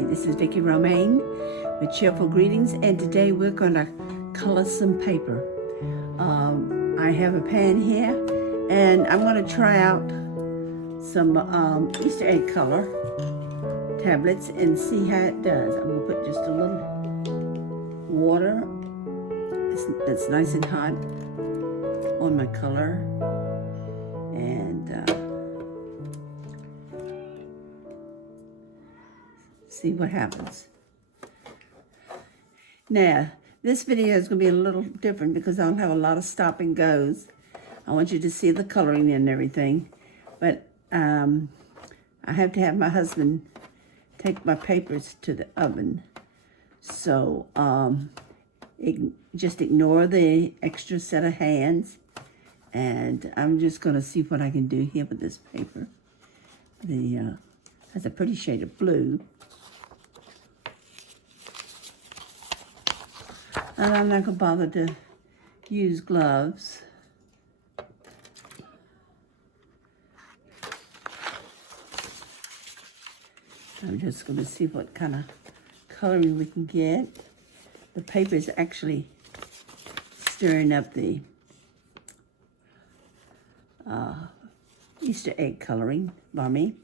Hi, this is Vicki Romaine with Cheerful Greetings, and today we're going to color some paper. I have a pan here, and I'm going to try out some Easter egg color tablets and see how it does. I'm going to put just a little water. It's nice and hot on my color, and see what happens. Now, this video is going to be a little different because I don't have a lot of stop and goes. I want you to see the coloring and everything, but I have to have my husband take my papers to the oven. So just ignore the extra set of hands, and I'm just going to see what I can do here with this paper. That's a pretty shade of blue. And I'm not going to bother to use gloves. I'm just going to see what kind of coloring we can get. The paper is actually stirring up the Easter egg coloring by me.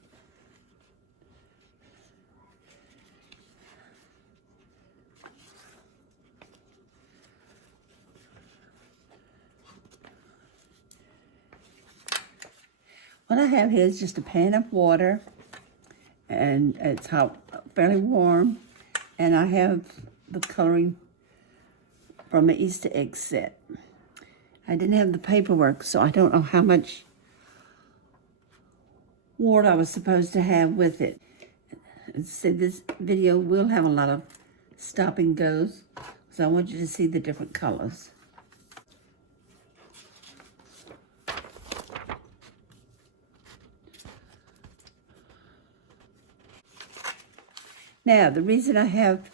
What I have here is just a pan of water, and it's hot, fairly warm, and I have the coloring from the Easter egg set. I didn't have the paperwork, so I don't know how much water I was supposed to have with it. So this video will have a lot of stop and goes, so I want you to see the different colors. Now, the reason I have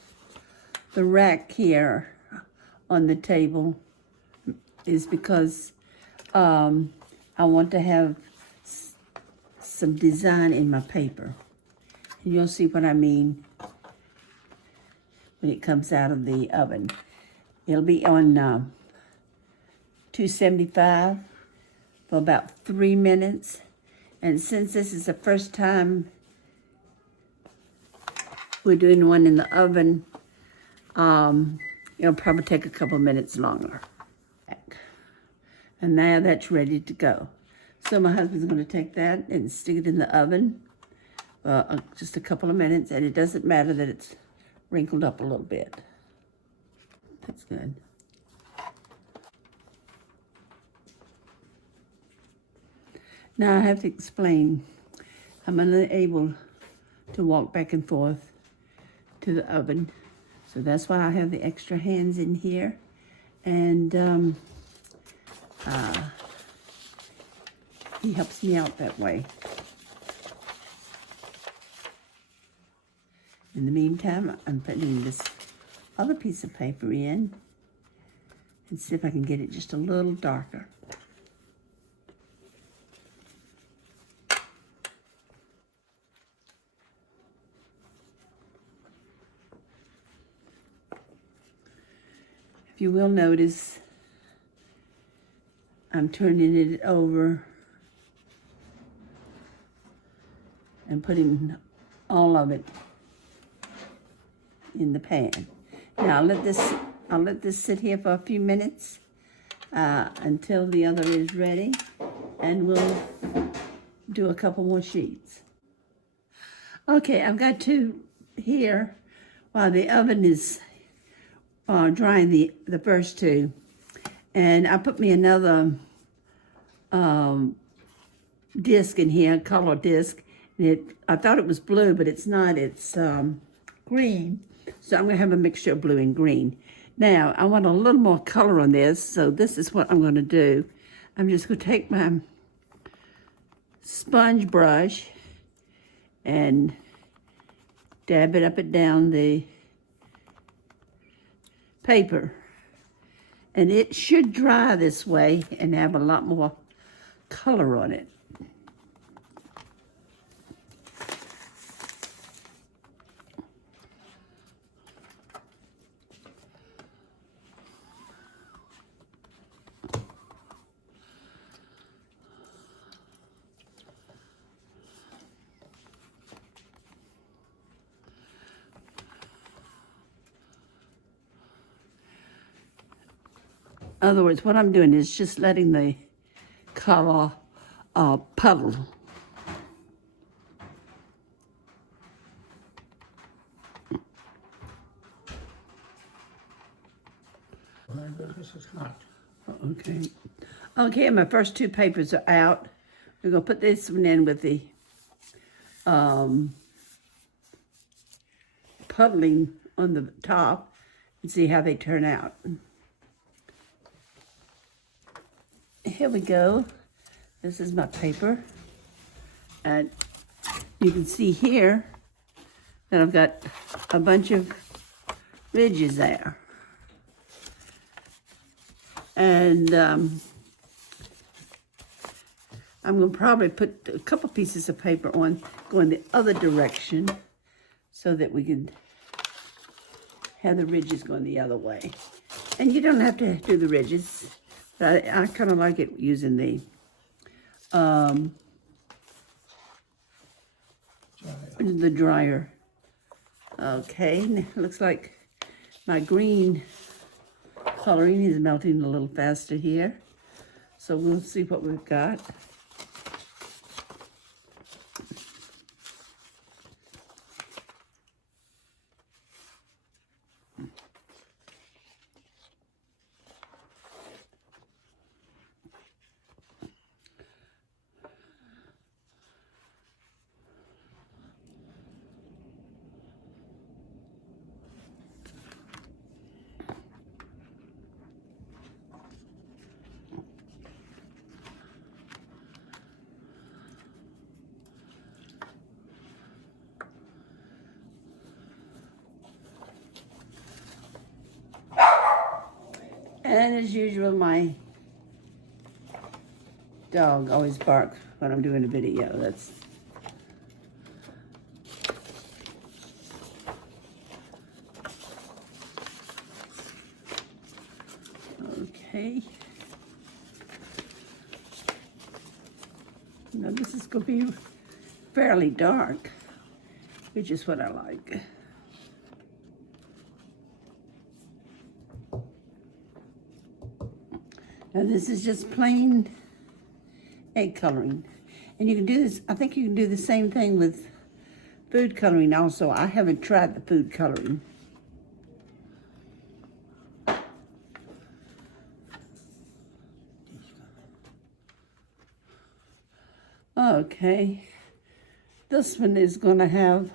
the rack here on the table is because I want to have some design in my paper. And you'll see what I mean when it comes out of the oven. It'll be on 275 for about 3 minutes. And since this is the first time we're doing one in the oven, it'll probably take a couple minutes longer. And now that's ready to go. So my husband's going to take that and stick it in the oven just a couple of minutes, and it doesn't matter that it's wrinkled up a little bit. That's good. Now I have to explain. I'm unable to walk back and forth to the oven, so that's why I have the extra hands in here, and he helps me out that way. In the meantime, I'm putting this other piece of paper in and see if I can get it just a little darker. You will notice I'm turning it over and putting all of it in the pan. Now I'll let this sit here for a few minutes until the other is ready, and we'll do a couple more sheets. Okay, I've got two here while the oven is drying the first two, and I put me another disc in here, color disc. And I thought it was blue, but it's not. It's green. So I'm going to have a mixture of blue and green. Now I want a little more color on this, so this is what I'm going to do. I'm just going to take my sponge brush and dab it up and down the paper, and it should dry this way and have a lot more color on it. other words, what I'm doing is just letting the color puddle. This is hot. Okay. Okay, my first two papers are out. We're going to put this one in with the puddling on the top and see how they turn out. Here we go. This is my paper. And you can see here that I've got a bunch of ridges there. And I'm going to probably put a couple pieces of paper on going the other direction so that we can have the ridges going the other way. And you don't have to do the ridges, but I kind of like it using the dryer. Okay, looks like my green coloring is melting a little faster here. So we'll see what we've got. And as usual, my dog always barks when I'm doing a video. That's okay. Now this is going to be fairly dark, which is what I like. Now this is just plain egg coloring. And you can do this, I think you can do the same thing with food coloring also. I haven't tried the food coloring. Okay, this one is gonna have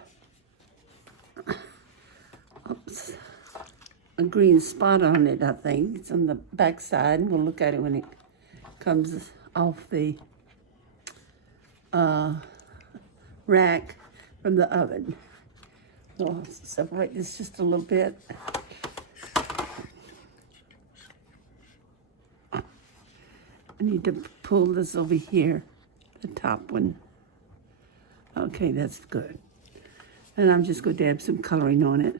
a green spot on it, I think. It's on the back side. We'll look at it when it comes off the rack from the oven. We'll separate this just a little bit. I need to pull this over here, the top one. Okay, that's good. And I'm just going to dab some coloring on it.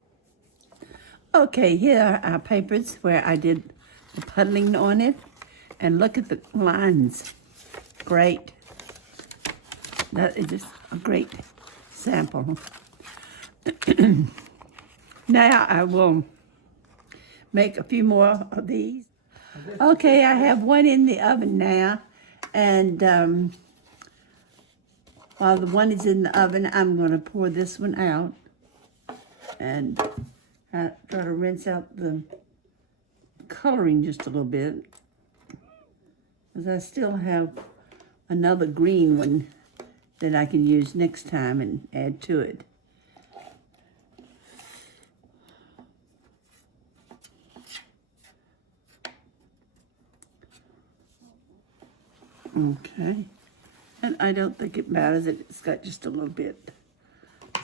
Okay, here are our papers where I did the puddling on it. And look at the lines. Great. That is just a great sample. Now I will make a few more of these. Okay, I have one in the oven now. And while the one is in the oven, I'm going to pour this one out. And I try to rinse out the coloring just a little bit, because I still have another green one that I can use next time and add to it. Okay, and I don't think it matters that it's got just a little bit.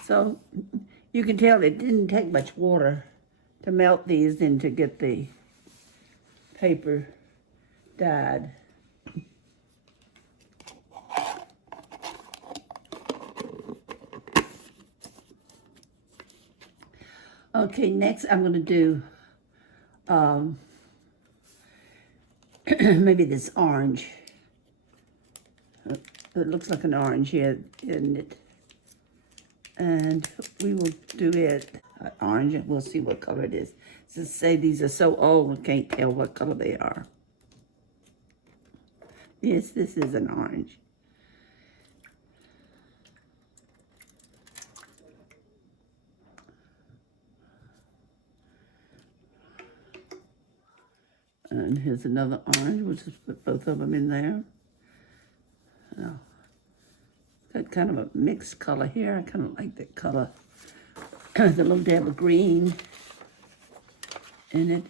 So you can tell it didn't take much water to melt these and to get the paper dyed. Okay, next I'm going to do maybe this orange. It looks like an orange here, isn't it? And we will do it. orange, and we'll see what color it is. Just say these are so old, I can't tell what color they are. Yes, this is an orange. And here's another orange. We'll just put both of them in there. Oh, got kind of a mixed color here. I kind of like that color. There's a little dab of green in it.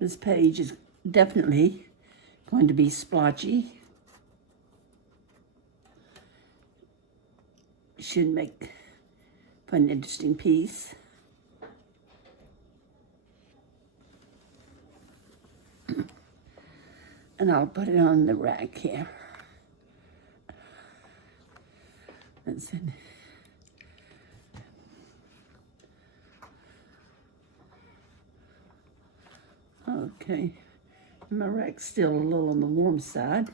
This page is definitely going to be splotchy. Should make for an interesting piece. And I'll put it on the rack here. That's it. Okay, my rack's still a little on the warm side.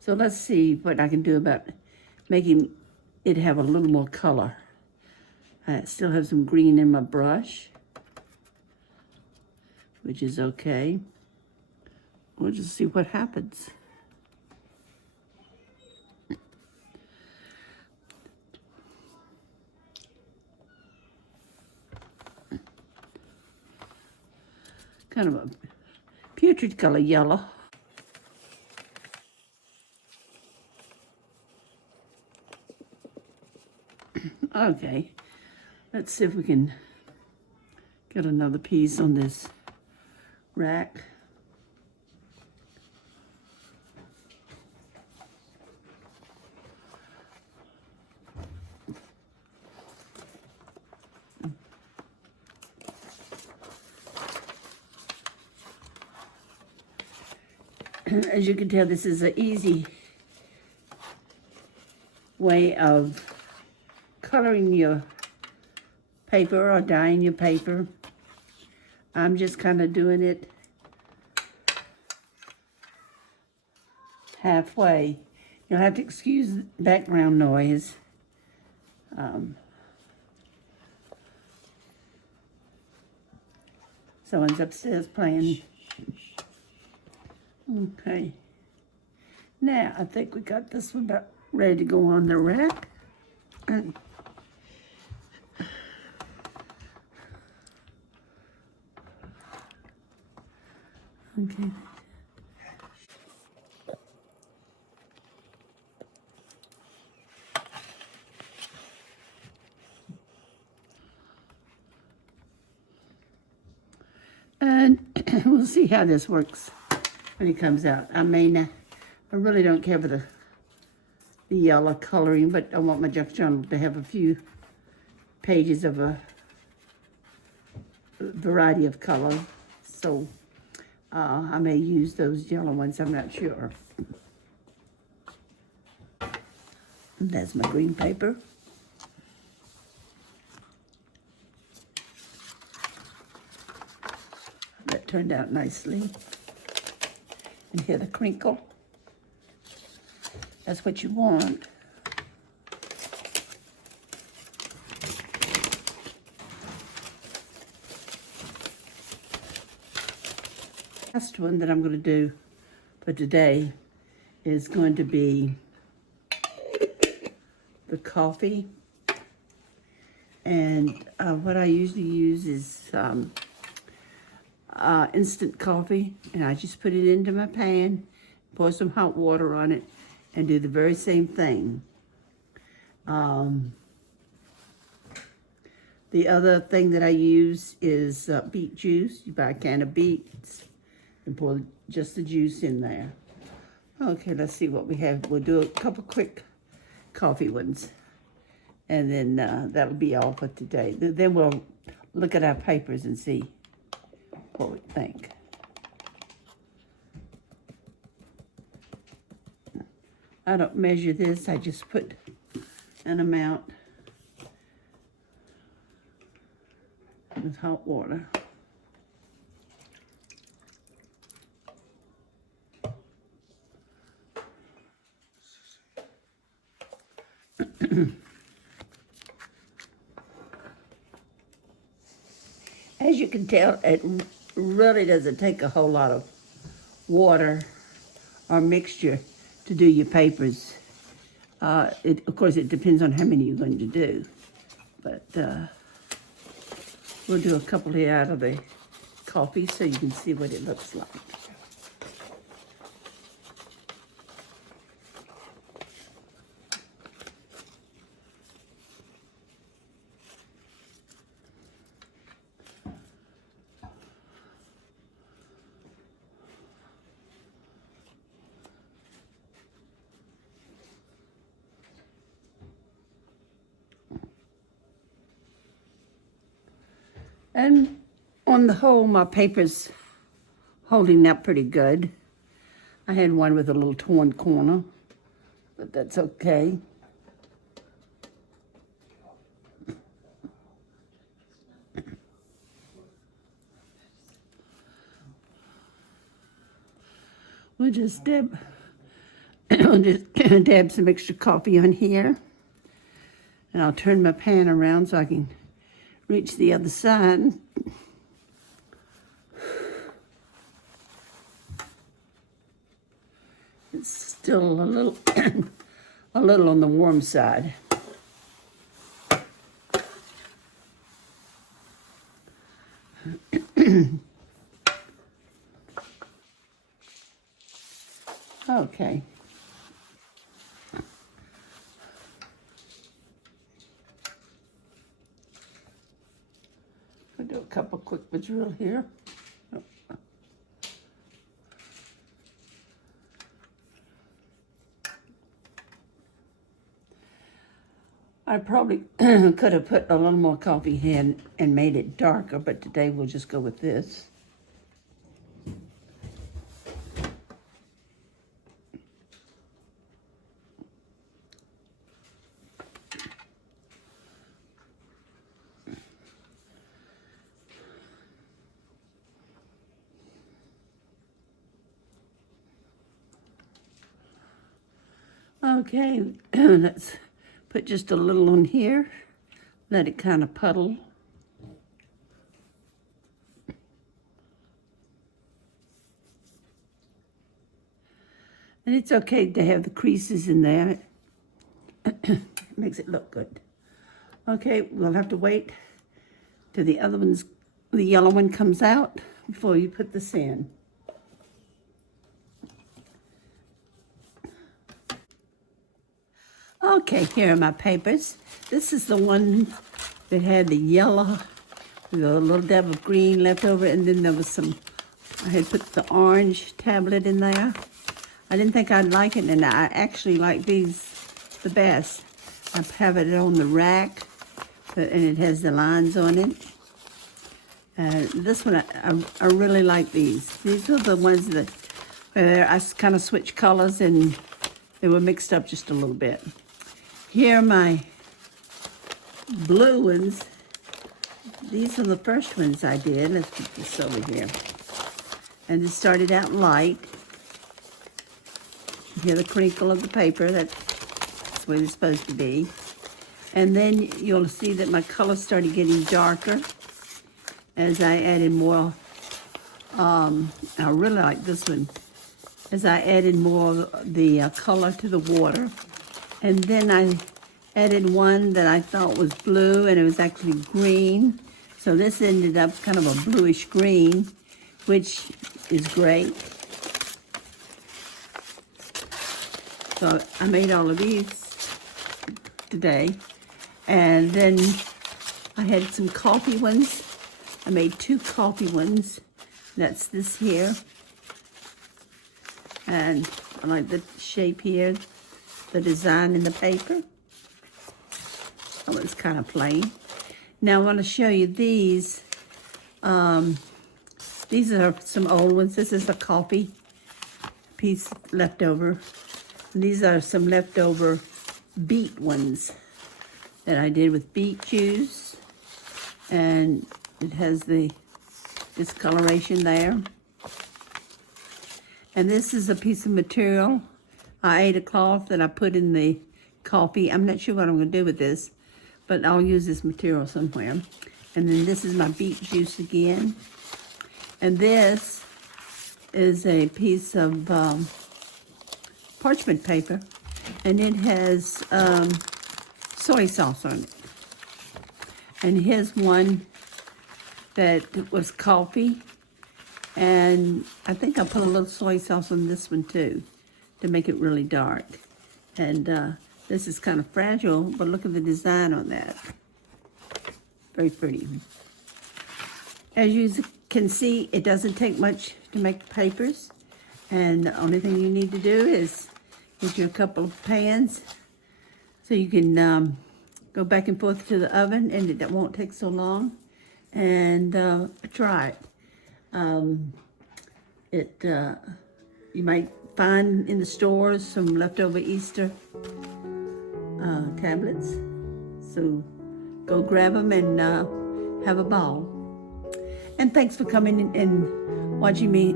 So let's see what I can do about making it have a little more color. I still have some green in my brush, which is okay. We'll just see what happens. Kind of a putrid color yellow. Okay, let's see if we can get another piece on this rack. As you can tell, this is an easy way of coloring your paper or dyeing your paper. I'm just kind of doing it halfway. You'll have to excuse the background noise. Someone's upstairs playing. Okay. Now, I think we got this one about ready to go on the rack. Okay. And we'll see how this works when it comes out. I really don't care for the yellow coloring, but I want my Junk Journal to have a few pages of a variety of color. So I may use those yellow ones, I'm not sure. And that's my green paper. That turned out nicely. And here the crinkle. That's what you want. Last one that I'm going to do for today is going to be the coffee. And what I usually use is instant coffee, and I just put it into my pan, pour some hot water on it, and do the very same thing. The other thing that I use is beet juice. You buy a can of beets and pour just the juice in there. Okay, let's see what we have. We'll do a couple quick coffee ones, and then that'll be all for today. Then we'll look at our papers and see what we think. I don't measure this, I just put an amount with hot water. As you can tell, it really doesn't take a whole lot of water or mixture to do your papers. Of course, it depends on how many you're going to do, but we'll do a couple here out of the coffee so you can see what it looks like. And on the whole, my paper's holding up pretty good. I had one with a little torn corner, but that's okay. We'll just dab some extra coffee on here. And I'll turn my pan around so I can reach the other side. It's still a little a little on the warm side. Okay. I'll do a couple quick drill here. I probably could have put a little more coffee here and made it darker, but today we'll just go with this. Okay, let's put just a little on here, let it kind of puddle. And it's okay to have the creases in there. It makes it look good. Okay, we'll have to wait till the yellow one comes out before you put this in. Okay, here are my papers. This is the one that had the yellow, with a little dab of green left over, and then there was some, I had put the orange tablet in there. I didn't think I'd like it, and I actually like these the best. I have it on the rack, and it has the lines on it. This one, I really like these. These are the ones that I kind of switched colors, and they were mixed up just a little bit. Here are my blue ones. These are the first ones I did. Let's put this over here. And it started out light. You hear the crinkle of the paper. That's the way it's supposed to be. And then you'll see that my color started getting darker as I added more. I really like this one. As I added more of the color to the water. And then I added one that I thought was blue, and it was actually green. So this ended up kind of a bluish green, which is great. So I made all of these today. And then I had some coffee ones. I made 2 coffee ones. That's this here. And I like the shape here, the design in the paper. Oh, it's kind of plain. Now I want to show you these. These are some old ones. This is a coffee piece left over. These are some leftover beet ones that I did with beet juice. And it has the discoloration there. And this is a piece of material. I ate a cloth that I put in the coffee. I'm not sure what I'm going to do with this, but I'll use this material somewhere. And then this is my beet juice again. And this is a piece of parchment paper, and it has soy sauce on it. And here's one that was coffee, and I think I put a little soy sauce on this one too to make it really dark. And this is kind of fragile, but look at the design on that. Very pretty. As you can see, it doesn't take much to make the papers, and the only thing you need to do is get you a couple of pans so you can go back and forth to the oven, and it won't take so long. And try it. You might find in the stores some leftover Easter tablets, so go grab them and have a ball. And thanks for coming and watching me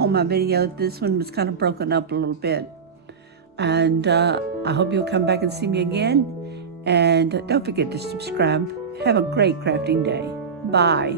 on my video. This one was kind of broken up a little bit. And I hope you'll come back and see me again. And don't forget to subscribe. Have a great crafting day. Bye.